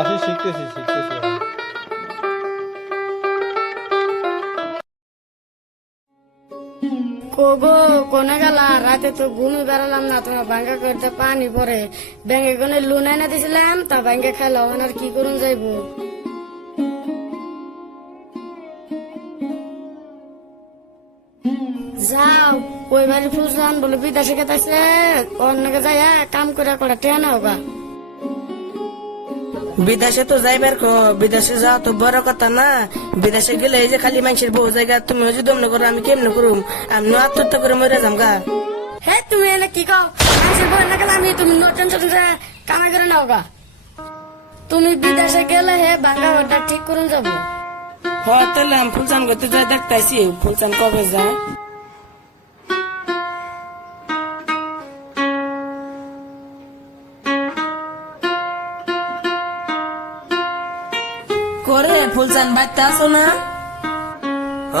আসি, শিখতেছি শিখতেছি। কোগো কোনে গেলা? রাতে তো ঘুমি বেড়ালাম না, তোমার ব্যাংকে করতে পানি পরে ব্যাংকে কোনে লোন এনে দিছিলাম, তা ব্যাংকে খাইলো আর কি করুন যাইবো। যাও ওই বাড়ি ফুলসান বলে বিদেশে গেছে, অন্যকে যাই কাম করে করে টেনে হোগা। বিদেশে তো যাইবার বিদেশে যাওয়া তো বড় কথা না। বিদেশে গেলে এই যে খালি মানুষের বহু জায়গা, তুমি যদি অমনে করো আমি কেমনে করুম? আমি আত্মহত্যা করে মরে যাম গা। হে তুমি এনে কি কও? মানুষের বই না গেলে আমি তুমি নতুন নতুন কামাই করে নাও গা। তুমি বিদেশে গেলে হে বাঙ্গা ঘরটা ঠিক করুন যাবো। হয় তাহলে আমি ফুলচান করতে যাই, দেখতেছি ফুলচান কবে যায়। করে ফুলচান বাড়তে আসো না?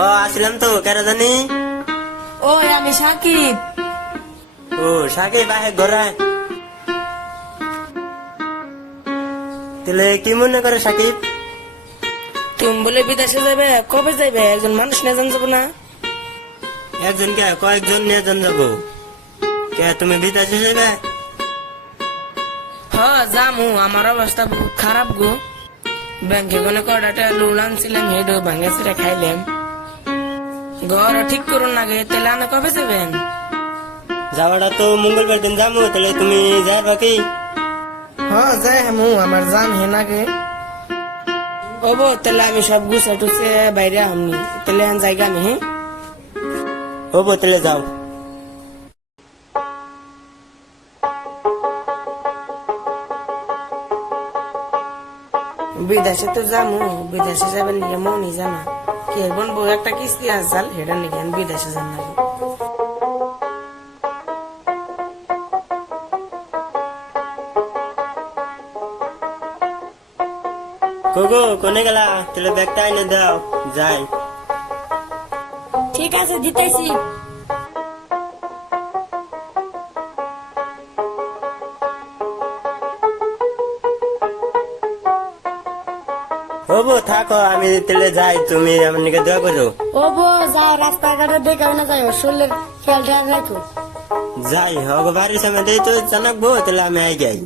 ও আসলাম তো, কেন জানি। ওই আমি সাকিব। ও সাকিব বাহে ঘোরায়। তাহলে কি মনে করে সাকিব? তুমি বলে বিদেশে যাবে, কবে যাবে? একজন মানুষ নিয়ে যান যাবো না? একজন কে কয়েকজন নিয়ে জন যাবো। কে তুমি বিদেশে যাবে? হ্যাঁ যামু, আমার অবস্থা বহুত খারাপ গো। ব্যাংকে কোনো কয়টা লোন আনছিলাম, হেডো ভাঙ্গা ছিঁড়ে খাইলাম। ঘর ঠিক করুন লাগে, তাহলে আমি কবে যাবেন? যাওয়াটা তো মঙ্গলবার দিন যাবো, তাহলে তুমি যাবে কি? হ্যাঁ যাই হামু, আমার জান হে নাগে। ওবো তাহলে আমি সব গুছে টুছে বাইরে হামনি, তাহলে আন জায়গা আমি। হ্যাঁ হবো তাহলে যাও। বিদেশে তো যামু, বিদেশে যাবেন নিয়ে মনই জানা কে বলবো একটা কিস্তি আসাল হেডা নিয়ে আমি বিদেশে যান নাকি। কোগো কোনে গেলা? তাহলে ব্যাগটা এনে দাও, যাই। ঠিক আছে দিতেছি। হবো থাকো, আমি তাহলে যাই, তুমি আমার নিকে দোয়া করো। ও বো যাও, রাস্তাঘাটে দেখে না যাই, শরীরের খেয়াল টেয়াল রাখো। যাই হোক বাড়ির সামনে দিয়ে তো জানাকবো, তাহলে আমি আই যাই।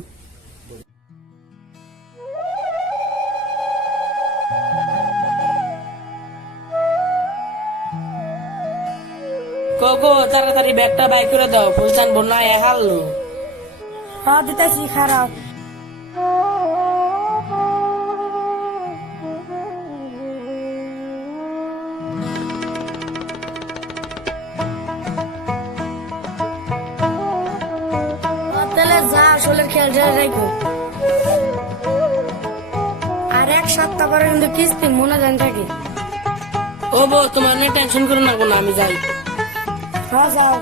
কোকো তাড়াতাড়ি ব্যাগটা বাই করে দাও, ফুলচান বন্যা হারলো। হ্যাঁ দিতেছি, খারাপ। তাহলে যা, শরীরের খেয়াল টেয়াল রাখো। আর এক সপ্তাহ পরে কিন্তু কিস্তি মনে জান থাকে। ও বো তোমার নিয়ে টেনশন করো না, কোনো আমি যাই। হ্যাঁ যাও।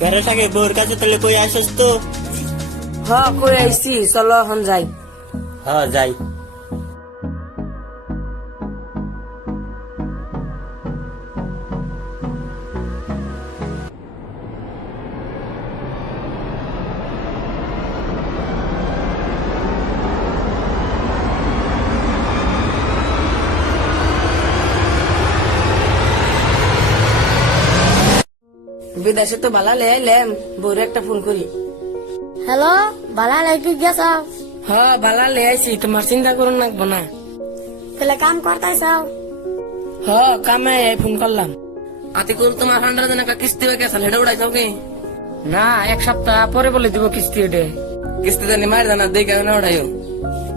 ঘরের সাথে বউর কাছে তাহলে কই আসিস তো? হ্যাঁ কই আইছি, চলো এখন যাই। হ্যাঁ যাই। বিদেশে তো ভালো লেলাম, বউরে একটা ফোন করি। হ্যালো, ভালো লাগি গেছ? হ্যাঁ ভালো লে আইছি, তোমার চিন্তা করুন লাগবো না। তাহলে কাম করতেছ? হ্যাঁ কামে ফোন করলাম। আতি করু তোমার 100 টাকা কিস্তি হয়ে গেছে, হেডে উড়াইছো কি? না এক সপ্তাহ পরে বলে দিব কিস্তি ওটে। কিস্তি জানি মার জানা দেখে না উড়াইও।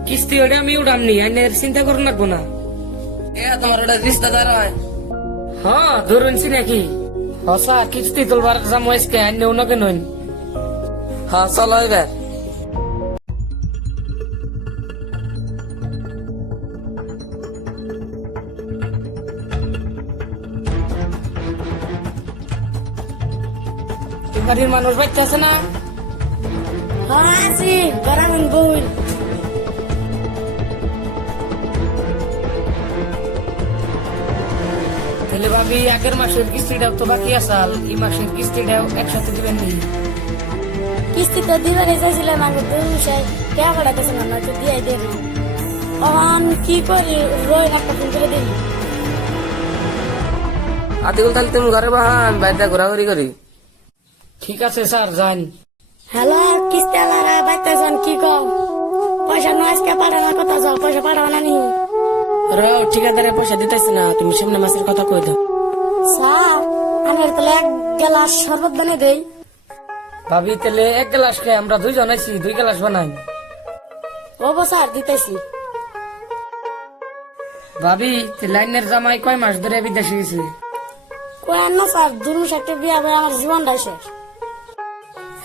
কিস্তি ওটে আমি উড়ামনি, আইনের চিন্তা করুন লাগবো না। এ তোমার ওটা রিস্তাদার হয়? হ্যাঁ ধরুনছি নাকি? হসা কিস্তি তুলবার জাম হয়েছে, আইনে উনকে নইন। হ্যাঁ চলো এবার। বাড়ির মানুষ বাচ্চা আছে না? হ্যাঁ আছি, গরম বউল। তাহলে তাহলে ভাবি আগের মাসের কিস্তিটাও তো বাকি আসাল, এই মাসের কিস্তিটাও একসাথে দিবেন নি? কিস্তি তো দিবার চাইছিলাম আগে দুশো কে পড়াইতেছে না নয়তো দিয়ে দেরি অন কি করি রোজ একটা ফোন করে দিবি আতিকুল তাহলে তুমি ঘরে বাহান, বাইরে ঘোরাঘুরি করি। ঠিক আছে স্যার, যান। হ্যালো কিস্তি আলারা বাইতেছেন কি কও পয়সা নয় আজকে পাঠানোর কথা যাও পয়সা পাঠাবো না নি রাও ঠিকাদারের পয়সা দিতেছে না, তুমি সামনে মাসের কথা কই দাও। স্যার আমার তাহলে এক গ্লাস শরবত বানিয়ে দেই ভাবি তাহলে এক গ্লাস খেয়ে আমরা দুইজন আছি, 2 গ্লাস বানাই। ও স্যার দিতেছি ভাবি লাইনের জামাই কয় মাস ধরে বিদেশে গেছে? কয়েন না স্যার দুর্মুষ একটা বিয়া হবে আমার জীবনটাই শেষ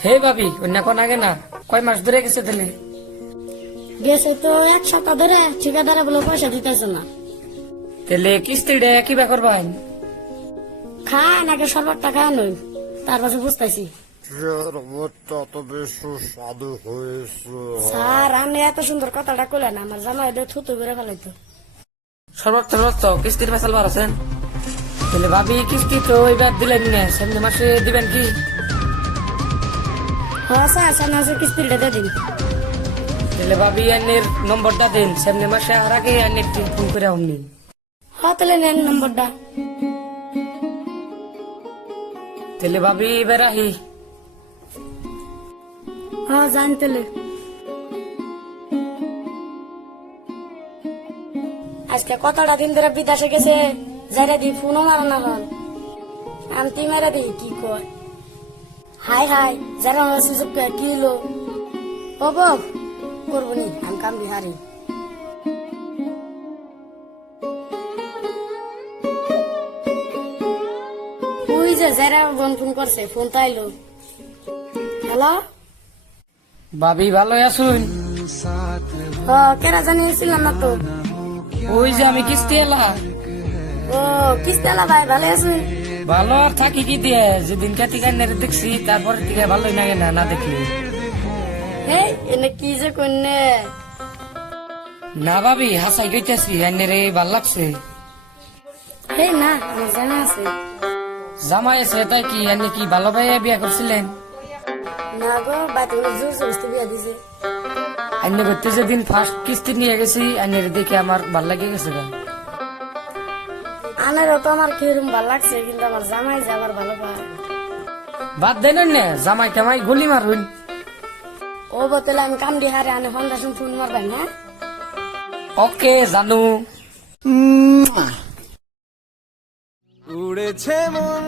হে ভাবি অন্য কোন আগে না, কয় মাস ধরে গেছে তাহলে? গেছে তো এক সপ্তাহ ধরে ঠিকাদারে বলে পয়সা দিতেছে না তাহলে কিস্তিটা কি বা করবেন? খায় নাকি শরবতটা খায় নই তার পাশে বুঝতেছি শরবতটা তো বেশ সুস্বাদু হয়েছে। স্যার আপনি এত সুন্দর কথাটা কইলেন আমার জামাই থুতু করে ফেলাইতো সর্বোচ্চ কিস্তির পেশাল বার আছেন? তাহলে ভাবি কিস্তি তো এবার দিলেন না, সামনে মাসে দিবেন কি? হ্যাঁ স্যার সামনে মাসে কিস্তিটা দিয়ে দিন তাহলে ভাবি আন্নের নম্বরটা দিন, সামনে মাসে আর আগে আন্নের ফোন করে আমনি। হ্যাঁ তাহলে নেন নম্বরটা তাহলে ভাবি এবার আহি। হ্যাঁ জানি তাহলে আজকে কতটা দিন ধরে বিদেশে গেছে যারা দি ফোনও মারা না হল আমি মেরা দিই কি কয় হাই হাই যারা সুযোগ কি লো ও করবো নি আমি কাম বিহারি ওই যে যারা বোন ফোন করছে ফোন তাইলো হ্যালো ভাবি ভালো আছুন? কেরা জানিয়েছিলাম না তো ওই যে আমি কিস্তি এলা। ও কিস্তালা ভাই ভালো আছেন ভালো আর থাকি কি দিয়ে, যেদিন কাতি কান্নারে দেখছি তারপরে থেকে ভালোই লাগে না, না দেখলি। হে এনে কি যে কন্যা না ভাবি হাসাই কইতেছি, আন্নের ভাল লাগছে। হে না আমার জানা আছে জামাই আছে তাই কি আন্নে কি ভালো ভাইয়া বিয়া করছিলেন? না গো বাতি জোর জবরদস্তি বিয়া দিছে আন্নে করতে যেদিন ফার্স্ট কিস্তি নিয়ে গেছি আন্নের দেখে আমার ভাল লাগে গেছে গা। আনারও তো আমার কিরম ভাল লাগছে কিন্তু আমার জামাই যে আবার ভালো পায় বাদ দেন না, জামাই টামাই গুলি মারুন। ও বতলে আমি কাম দি হারে আনে ফাউন্ডেশন ফোন মারবেন না ওকে জানু। উড়েছে মন,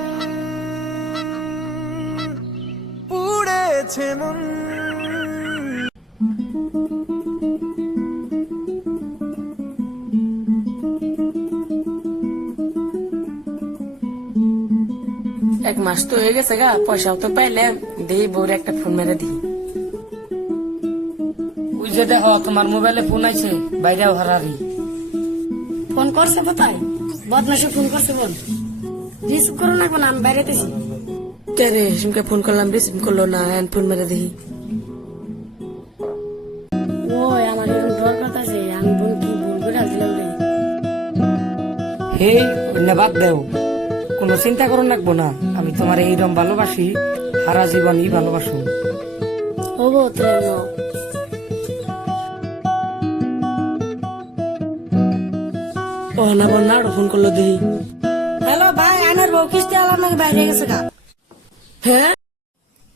উড়েছে মন। এক মাস তো হয়ে গেছে গা, পয়সাও তো পাইলাম, দেই বউরে একটা ফোন মেরে দিই। ওই যে দেখো তোমার মোবাইলে ফোন আইছে, বাইরেও হারারি। ফোন করছে কোথায় বদমাসে ফোন করছে বোন রিসিভ করো না কোন আমি বাইরেতেছি কে রে সিমকে ফোন করলাম রিসিভ করলো না, ফোন মেরে দিই। ওই আমার এরকম ডর কথা আছে আমি বোন কি ভুল করে আসলাম রে হে অন্য বাদ দেও, কোনো চিন্তা করো লাগবো না, আমি তোমার এইরকম ভালোবাসি, সারা জীবনই ভালোবাসো। হবো ট্রেন ও না বল না ফোন করলো দিই। হ্যালো ভাই আনার বউ কিস্তি আলাম নাকি বাইরে গেছে গা হ্যাঁ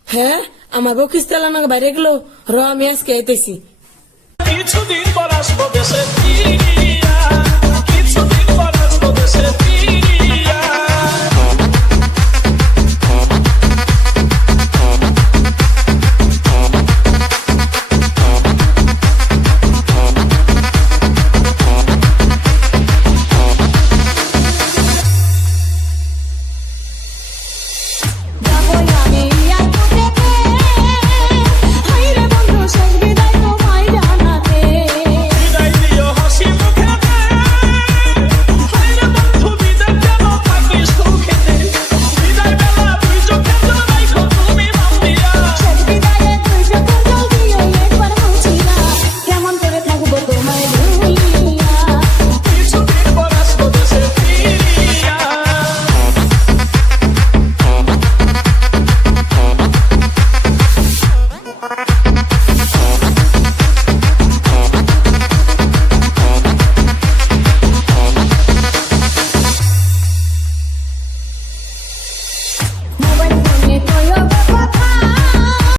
হ্যাঁ আমার বউ কিস্তি আলার বাইরে গেলো, র আমি আজকে আইতেছি। কিছুদিন পর আসবো দেশে ফিরিয়া, কিছুদিন পর আসবো দেশে ফিরিয়া।